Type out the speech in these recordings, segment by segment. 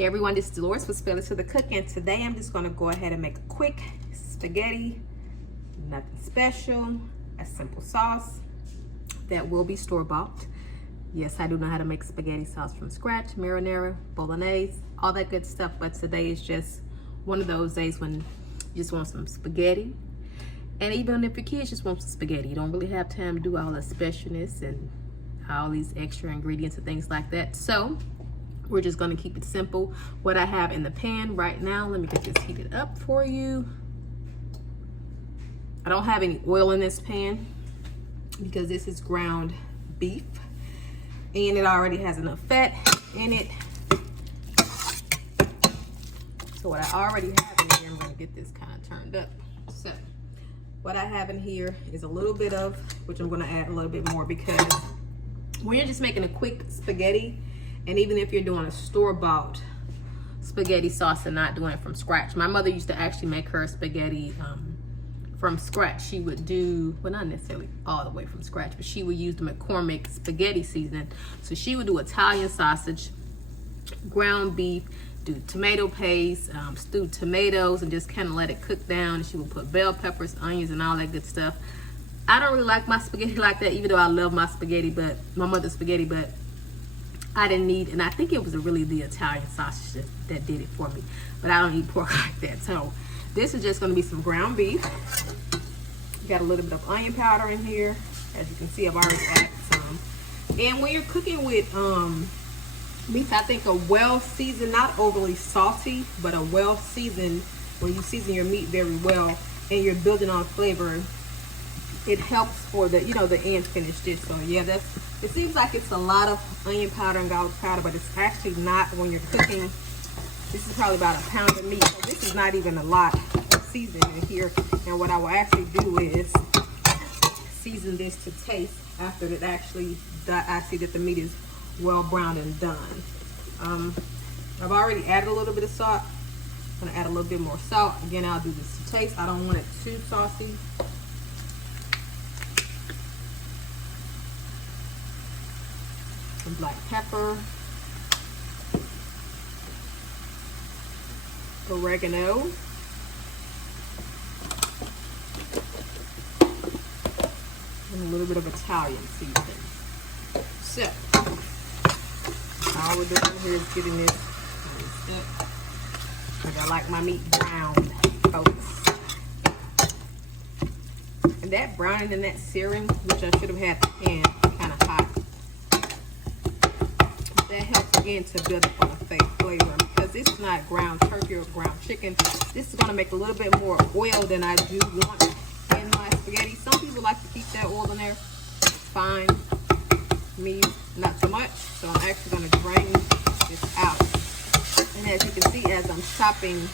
Hey everyone, this is Dolores with Spell It to the Cook, and today I'm just going to go ahead and make a quick spaghetti. Nothing special, a simple sauce that will be store-bought. Yes, I do know how to make spaghetti sauce from scratch, marinara, bolognese, all that good stuff, but today is just one of those days when you just want some spaghetti. And even if your kids just want some spaghetti, you don't really have time to do all the specialness and all these extra ingredients and things like that. So we're just going to keep it simple. What I have in the pan right now, let me get this heated up for you. I don't have any oil in this pan because this is ground beef and it already has enough fat in it. So what I already have in here, I'm going to get this kind of turned up. So what I have in here is a little bit of, which I'm going to add a little bit more, because when you're just making a quick spaghetti, and even if you're doing a store-bought spaghetti sauce and not doing it from scratch. My mother used to actually make her spaghetti from scratch. She would do, well, not necessarily all the way from scratch, but she would use the McCormick spaghetti seasoning. So she would do Italian sausage, ground beef, do tomato paste, stewed tomatoes, and just kind of let it cook down. And she would put bell peppers, onions, and all that good stuff. I don't really like my spaghetti like that, even though I love my spaghetti, but my mother's spaghetti, but I didn't need, and I think it was really the Italian sausage that did it for me, but I don't eat pork like that. So this is just going to be some ground beef. Got a little bit of onion powder in here. As you can see, I've already added some. And when you're cooking with beef, I think a well-seasoned, not overly salty, but a well-seasoned, when you season your meat very well and you're building on flavor, it helps for the, you know, the end finish dish. So yeah, it seems like it's a lot of onion powder and garlic powder, but it's actually not when you're cooking. This is probably about a pound of meat, so this is not even a lot of seasoning in here. And what I will actually do is season this to taste after it actually, I see that the meat is well browned and done. I've already added a little bit of salt. I'm gonna add a little bit more salt. Again, I'll do this to taste. I don't want it too saucy. Some black pepper, oregano, and a little bit of Italian seasoning. So all we're doing here is getting this up. Like I like my meat browned, folks. And that browning and that searing, which I should have had the pan kind of hot, that helps again to build up on the flavor, because this is not ground turkey or ground chicken. This is going to make a little bit more oil than I do want in my spaghetti. Some people like to keep that oil in there. Fine. Me, not so much. So I'm actually going to drain this out. And as you can see, as I'm chopping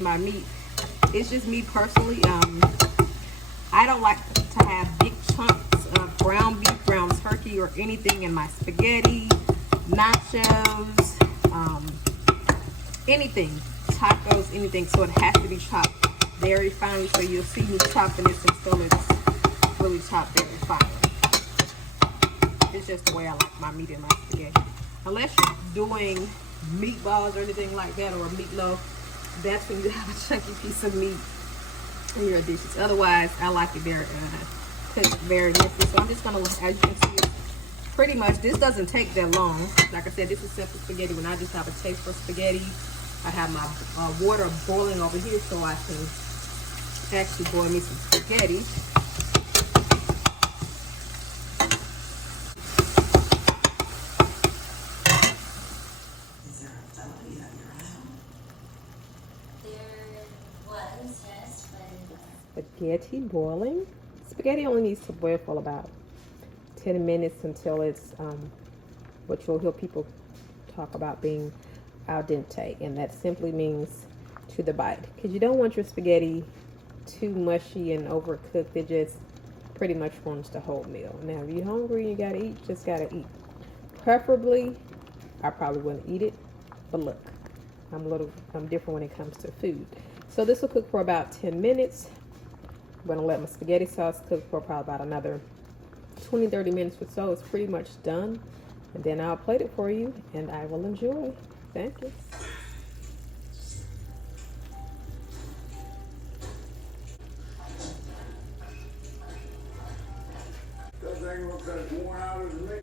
my meat, it's just me personally. I don't like to have big chunks of ground beef, ground turkey, or anything in my spaghetti, nachos, anything, tacos, anything. So it has to be chopped very finely. So you'll see me chopping this until it's really chopped very finely. It's just the way I like my meat in my spaghetti. Unless you're doing meatballs or anything like that, or a meatloaf, that's when you have a chunky piece of meat in your dishes. Otherwise, I like it very cooked very messy. So I'm just gonna, as you can see, pretty much this doesn't take that long. Like I said, this is simple spaghetti. When I just have a taste for spaghetti, I have my water boiling over here so I can actually boil me some spaghetti. Spaghetti boiling. Spaghetti only needs to boil for about 10 minutes until it's what you'll hear people talk about being al dente, and that simply means to the bite, because you don't want your spaghetti too mushy and overcooked. It just pretty much forms the whole meal. Now if you're hungry and you gotta eat, just gotta eat. Preferably, I probably wouldn't eat it, but look, I'm different when it comes to food. So this will cook for about 10 minutes. I'm gonna let my spaghetti sauce cook for probably about another 20-30 minutes or so. It's pretty much done. And then I'll plate it for you and I will enjoy. Thank you. That thing looks like it's worn out as me.